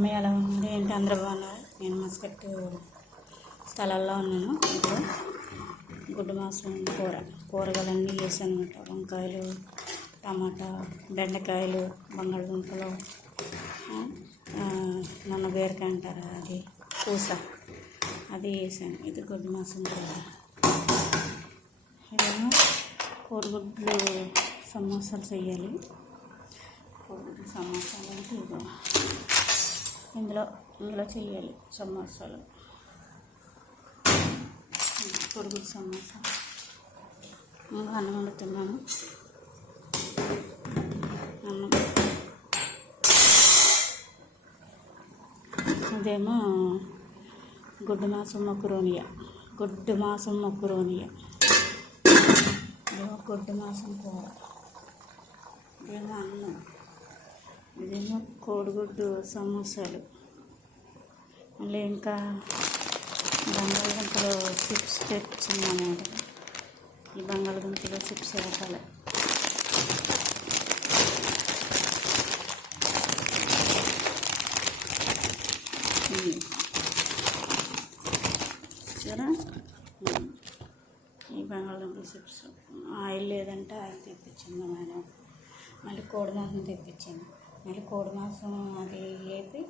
అమ్మ ఎలా ఉంది ఏంటి అందరూ బాగున్నారు. నేను మస్కట్ స్థలాల్లో ఉన్నాను. ఇప్పుడు గుడ్డు మాంసం కూరగాయలన్నీ వేసాను అనమాట. వంకాయలు, టమాటా, బెండకాయలు, బంగాళదుంపలు, నన్న బీరకాయ అంటారు అది పూస, అది వేసాను. ఇది గుడ్డు మాంసం కూర. ఇదేమో కోడిగుడ్లు సమోసాలు చేయాలి. కోడిగుడ్లు సమోసాలు అంటే ఇదో ఇందులో చేయాలి సమోసాలు. కోడిగుడ్డు సమోసా అన్నం వండుతున్నాను. అన్నం అదేమో గుడ్డు మాంసం మొక్కురోనియా, గుడ్డు మాంసం కూర. ఇదేమో అన్నం, ఇదేమో కోడిగుడ్డు సమోసాలు. మళ్ళీ ఇంకా బంగాళదుంపలు చిప్స్ తెచ్చిందన్నమాట. ఈ బంగాళదుంపలు చిప్స్ వేపాలి. సరే, ఈ బంగాళదుంపల చిప్స్ ఆయిల్ లేదంటే ఆయిల్ తెప్పించింది మేడం. మళ్ళీ కోడి మాంసం తెప్పించాను. మళ్ళీ కోడి మాంసం అది వేపి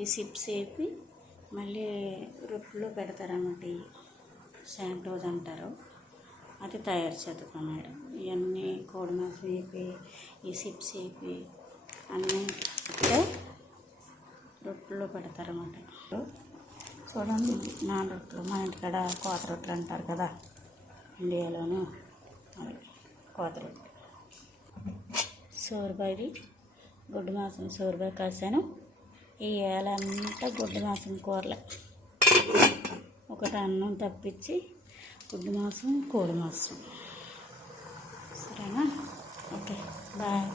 ఈ చిప్స్ వేపి మళ్ళీ రొట్టెలో పెడతారన్నమాట. ఈ శాంటోజ్ అంటారు, అది తయారు చేద్దాం మేడం. ఇవన్నీ కోడి మాంసం వేపి ఈ చిప్స్ వేపి అన్నీ రొట్టెలో పెడతారన్నమాట. చూడండి, నాన్ రొట్టెలు మా ఇంటికాడ కోత రొట్టెలు అంటారు కదా ఇండియాలోను, అవి కోత రొట్టెలు. సోరబాయి గుడ్డు మాంసం సోరబాయి కాసాను. ఈ ఏలంతా గుడ్డు మాంసం కూరలే, ఒకటి అన్నం తప్పించి గుడ్డు మాంసం కోడి మాంసం. సరేనా? Okay, bye.